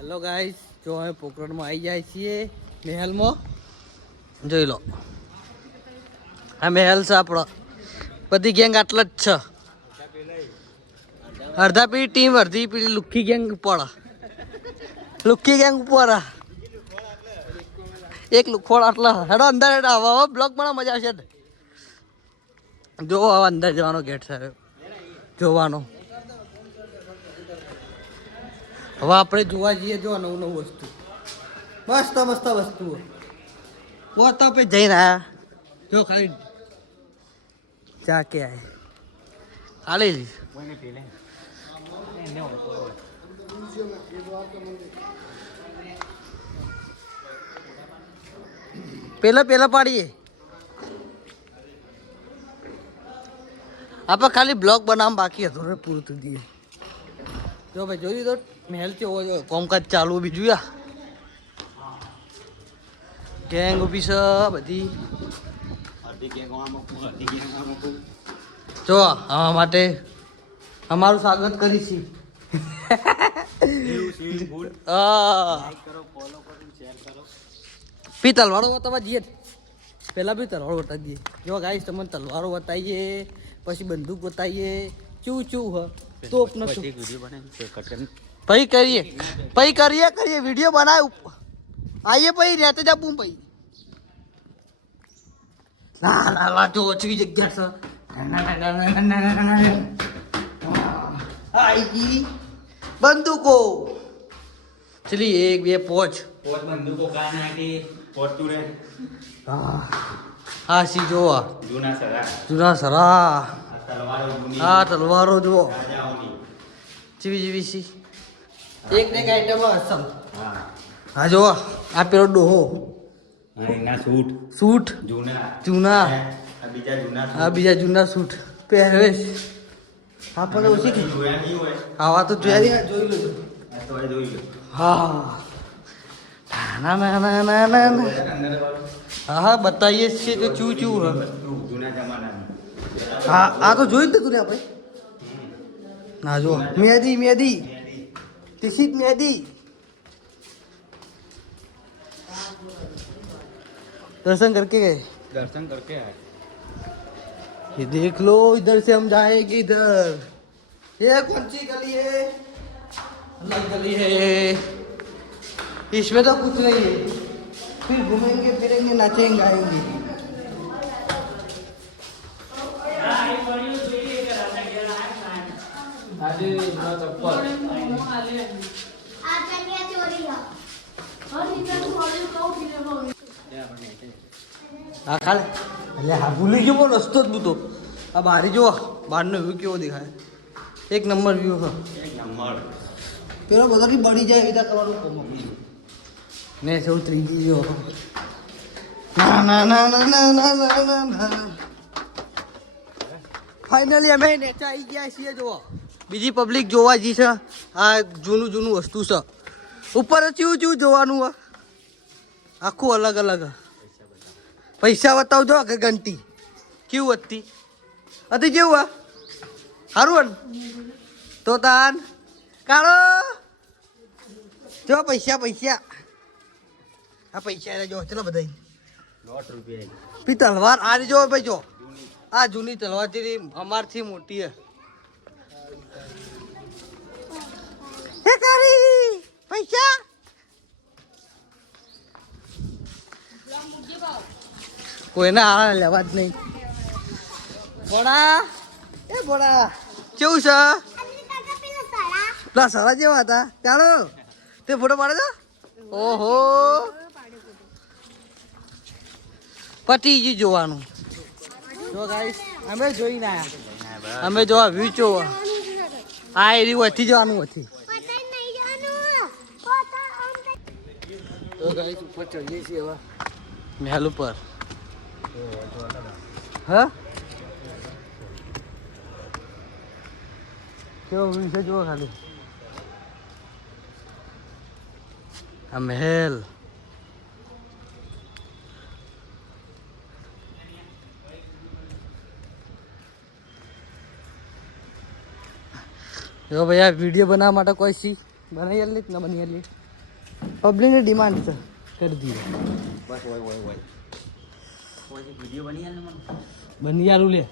Hello guys, જો અમે પોકરણમાં આવી જાય છીએ મહેલમાં. જોઈ લો, આ મહેલ છે આપણો. બધી ગેંગ આટલા જ છે. અડધા પીડી ટીમ, અડધી પીડી લુખ્ખી ગેંગ ઉપર. લુખ્ખી ગેંગ ઉપર એક લુખોડ આટલા. હેડો અંદર, હેડો હવે બ્લોક માં મજા આવશે. જો હવે અંદર જવાનો ગેટ છે જોવાનો. હવે આપણે જોવા જઈએ. જો નવું નવું વસ્તુ, મસ્ત મસ્ત વસ્તુઓ. वो तो पे जैन आया जो खाली जाके आए खाली પેલા પેલા પાડીએ. આપણે ખાલી બ્લોક બનાવવા બાકી હતું ને પૂરું થઈ ગયું. જો ભાઈ જોઈ દીધો મહેલ કેવો કોમકાજ ચાલુ બીજું યા ગેંગ ઊભી છે બધી. જો આમાં માટે અમારું સ્વાગત કરીશું. પી તલવારો બતાવવા જઈએ. પહેલાં બી તલવારો બતાવી દઈએ. જો ગાઈસ તમને તલવારો બતાવીએ, પછી બંદૂક બતાવીએ. ચૂ ચૂ હ તોપ ન શું પછી કરીએ વિડીયો બનાવ આઈએ પછી રહેતે જ આપું પછી. ના ના જો ઓછી જગ્યા છે. બંદૂકો ચલી 1 2 5 બંદૂકો કાનાટી પોતુરે હા સી જોવા જૂના સરા. હા તલવારો જુઓ જીવી જીવી સી એક ને એક આઈટમ અસમ. હા જો આ પેલો ડોહો સૂટ જૂના. આ બીજા જૂના સૂટ પહેરવેશ આપણને ઓછી કે આવા તો જોઈ લો. હા ના ના ના ના ના હા હા બતાવીએ છીએ તો ચૂ ચૂ હા આ તો જોઈ જ તું ને આપણે. ના જો મેદી તિસિત મેદી. दर्शन करके आए ये देख लो. इधर से हम जाएंगे इधर. ये कौन सी गली है? अलग गली है. इसमें तो कुछ नहीं है. फिर घूमेंगे फिरेंगे नाचेंगे गाएंगे. હા ખાલે એટલે હા ભૂલી ગયો પણ રસ્તો જ બુતો. આ બારી જો બહારનો વ્યૂ કેવો દેખાય. એક નંબર વ્યૂ હા. પેલો બધાથી બળી જાય એવી રીતે કરવાનું કોમ ને સૌ ત્રીજી જો. ના ના ના ના ના ના ના ના. ફાઇનલી અમે નેચા આવી ગયા છીએ. જુઓ બીજી પબ્લિક જોવા જી છે. આ જૂનું વસ્તુ છે. ઉપર ચીવું જોવાનું હોય આખું અલગ અલગ. પૈસા બતાવજો કે ઘંટી કેવું હતી કેવું હા સારું તો તાન કાળો જો પૈસા આ પૈસા જો ચલો બધા પી તલવાર આ જો ભાઈ જો આ જૂની તલવાર જેવી અમારથી મોટી હે કરી પૈસા કોઈને આ લેવા જ નહીં. બોડા કેવું છે? પેલા સરા જેવા હતા ચાલો તે ફોટો પાડે તો. ઓહો પતિજી જોવાનું. જો ગાઈસ અમે જોઈને આયા. અમે જોવા વ્યૂ જોવા આ એરી વધી જવાનું હતી. તો ગાઈસ ઉપર ચડીએ છીએ હવે મહેલ ઉપર. હા કેવો વ્યૂ છે જુઓ ખાલી. આ મહેલ જો ભાઈ આ વિડીયો બનાવવા માટે કોઈ સી બનાવી લે ના બની લે. પબ્લિકની ડિમાન્ડ છે કરી દીધો બસ હોય વિડીયો બની જાય ને મને બની યારું લે